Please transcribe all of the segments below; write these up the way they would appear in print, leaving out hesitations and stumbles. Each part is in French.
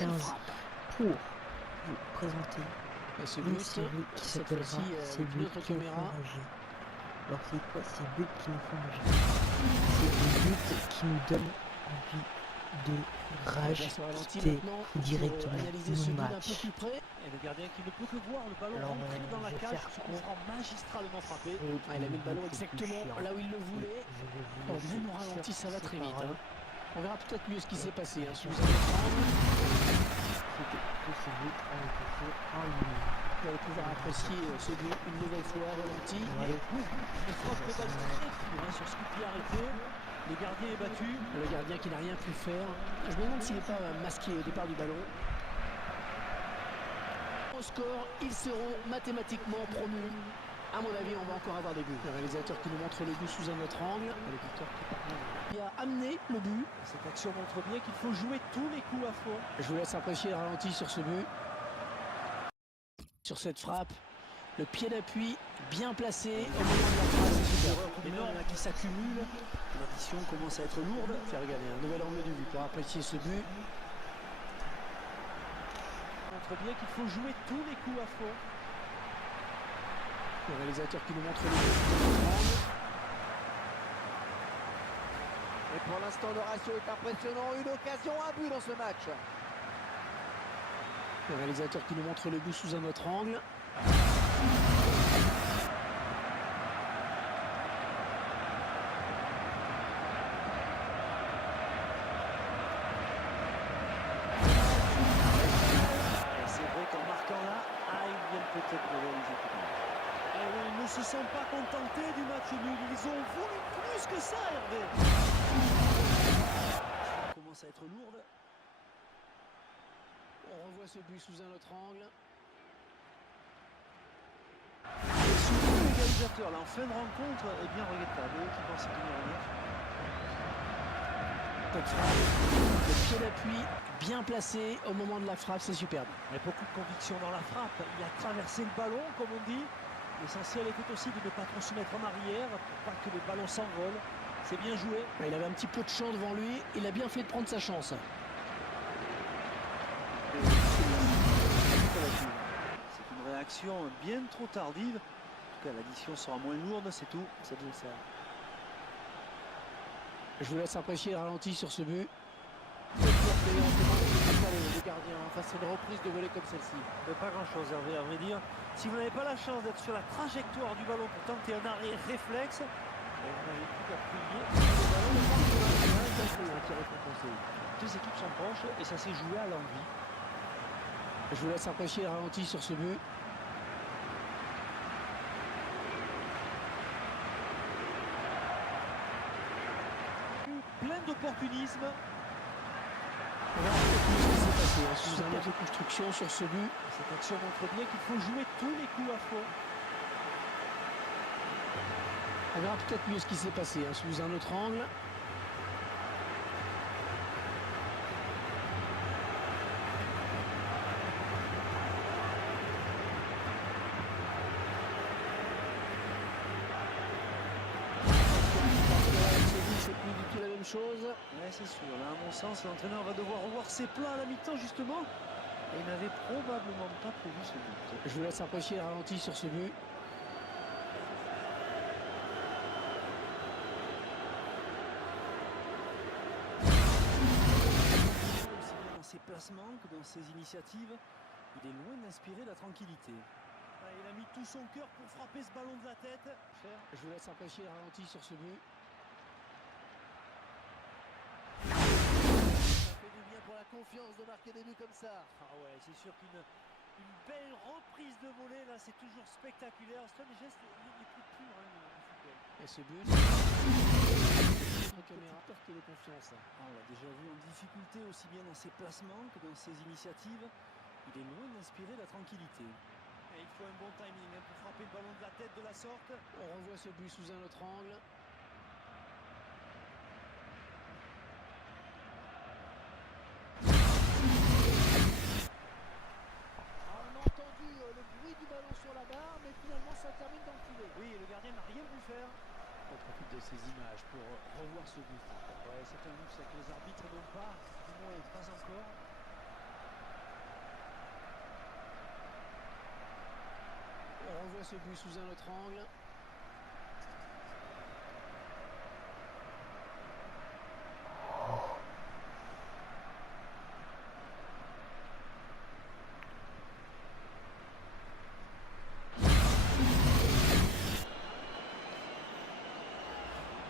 15 pour vous présenter une série qui s'appellera Ces buts qui nous font rager. Alors c'est quoi ces buts qui nous font rager? C'est des buts qui nous donnent envie de rage directement nos matchs. Et le gardien qui ne peut que voir le ballon rentrer dans la cage, ce coup franc magistralement frappé. Il a mis le ballon exactement là où il le voulait. Même au ralenti, ça va très vite. On verra peut-être mieux ce qui s'est passé. Sous un tous ces buts ont été faits en ligne. Vous allez pouvoir apprécier ce but une nouvelle fois ralenti. Une frappe de balle très pure sur ce coup de pied arrêté. Le gardien est battu. Le gardien qui n'a rien pu faire. Je me demande s'il n'est pas masqué au départ du ballon. Au score, ils seront mathématiquement promus. À mon avis, on va encore avoir des buts. Le réalisateur qui nous montre le but sous un autre angle. Il a amené le but. Cette action montre bien qu'il faut jouer tous les coups à fond. Je vous laisse apprécier le ralenti sur ce but. Sur cette frappe, le pied d'appui bien placé au moment de la frappe. C'est une erreur énorme qui s'accumule. L'addition commence à être lourde. Tiens, regardez, un nouvel angle du but pour apprécier ce but. Montre bien qu'il faut jouer tous les coups à fond. Le réalisateur qui nous montre le but. Et pour l'instant, le ratio est impressionnant. Une occasion, un but dans ce match. Le réalisateur qui nous montre le but sous un autre angle. C'est vrai qu'en marquant là, ils viennent peut-être de réaliser tout le monde. Et oui, ils ne se sont pas contentés du match nul. Ils ont voulu plus que ça, Hervé. Ça commence à être lourde. On revoit ce but sous un autre angle. Et souvent, l'égalisateur, là, en fin de rencontre, est bien regrettable. Qui pense tenir en neuf. Cette frappe, le pied d'appui bien placé au moment de la frappe, c'est superbe. Il y a beaucoup de conviction dans la frappe. Il a traversé le ballon, comme on dit. L'essentiel était aussi de ne pas trop se mettre en arrière pour pas que le ballon s'envole. C'est bien joué. Il avait un petit peu de champ devant lui. Il a bien fait de prendre sa chance. C'est une réaction bien trop tardive. En tout cas, l'addition sera moins lourde, c'est tout. C'est bien ça. Je vous laisse apprécier le ralenti sur ce but. Le gardien face à une reprise de volée comme celle-ci. Pas grand-chose, Hervé, à vrai dire. Si vous n'avez pas la chance d'être sur la trajectoire du ballon pour tenter un arrêt réflexe, vous n'avez plus qu'à prier. Deux équipes sont proches et ça s'est joué à l'envie. Je vous laisse apprécier le ralenti sur ce but. Plein d'opportunisme. On va voir ce qui s'est passé sous un autre construction sur ce but. Cette action montre bien qu'il faut jouer tous les coups à fond. On verra peut-être mieux ce qui s'est passé sous un autre angle. C'est plus du tout la même chose. Ouais, c'est sûr. Là, à mon sens, l'entraîneur va devoir revoir ses plans à la mi-temps, justement. Et il n'avait probablement pas prévu ce but. Je vous laisse apprécier le ralenti sur ce but. Aussi bien dans ses placements que dans ses initiatives, il est loin d'inspirer la tranquillité. Il a mis tout son cœur pour frapper ce ballon de la tête. Je vous laisse apprécier le ralenti sur ce but. Ça fait du bien pour la confiance de marquer des buts comme ça. Ah ouais, c'est sûr qu'une belle reprise de volée, là, c'est toujours spectaculaire. C'est un des gestes les plus purs du football. Et ce but, caméra, perte de confiance. On l'a déjà vu en difficulté aussi bien dans ses placements que dans ses initiatives. Il est loin d'inspirer la tranquillité. Et il faut un bon timing pour frapper le ballon de la tête de la sorte. On revoit ce but sous un autre angle. On a entendu le bruit du ballon sur la barre, mais finalement ça termine dans le filet. Oui, le gardien n'a rien pu faire. On profite de ces images pour revoir ce but. Ouais, c'est un luxe que les arbitres n'ont pas, du moins pas encore. On revoit ce but sous un autre angle.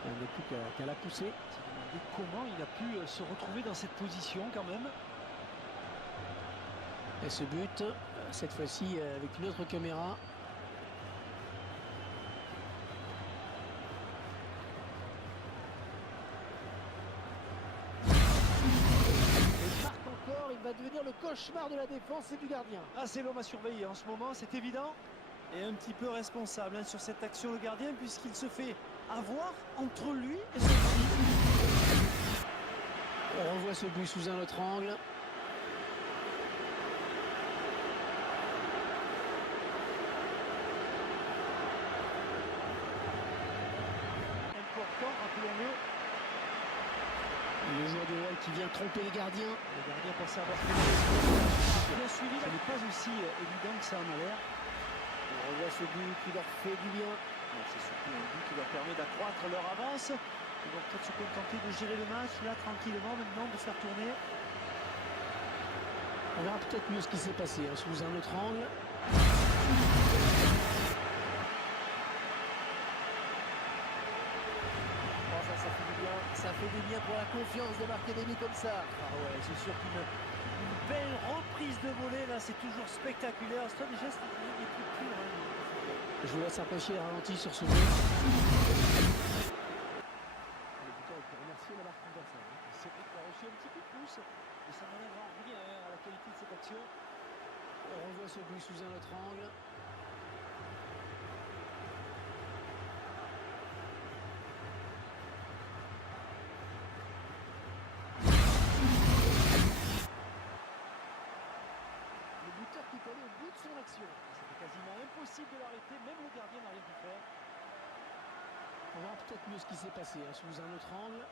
Il n'y a plus qu'à la pousser. Se demander comment il a pu se retrouver dans cette position quand même. Et ce but, cette fois-ci avec une autre caméra. Il marque encore, il va devenir le cauchemar de la défense et du gardien. Ah, c'est l'homme à surveiller en ce moment, c'est évident. Et un petit peu responsable hein, sur cette action, le gardien, puisqu'il se fait avoir entre lui et son but. On revoit ce but sous un autre angle. Important, rappelons-le. Le joueur de Real qui vient tromper le gardien. Le gardien pensait avoir fait bien suivi, ce n'est pas aussi évident que ça en a l'air. On revoit ce but qui leur fait du bien. C'est surtout un but qui leur permet d'accroître leur avance. Ils vont peut-être se contenter de gérer le match là tranquillement maintenant, de faire tourner. On verra peut-être mieux ce qui s'est passé hein, sous un autre angle. Oh, ça fait du bien. Ça fait du bien pour la confiance de marquer des buts comme ça. Ah ouais, c'est sûr qu'une belle reprise de volée là, c'est toujours spectaculaire. C'est un des gestes les plus purs. Hein. Je vous laisse apprécier le ralenti sur ce but. Le buteur peut remercier la marque adversaire. C'est vrai qu'il a reçu un petit coup de pouce, mais ça n'enlèvera rien à la qualité de cette action. On revoit ce but sous un autre angle. Le buteur qui est allé au bout de son action. C'était quasiment impossible de l'arrêter, même le gardien n'a rien pu faire. On verra peut-être mieux ce qui s'est passé hein, sous un autre angle.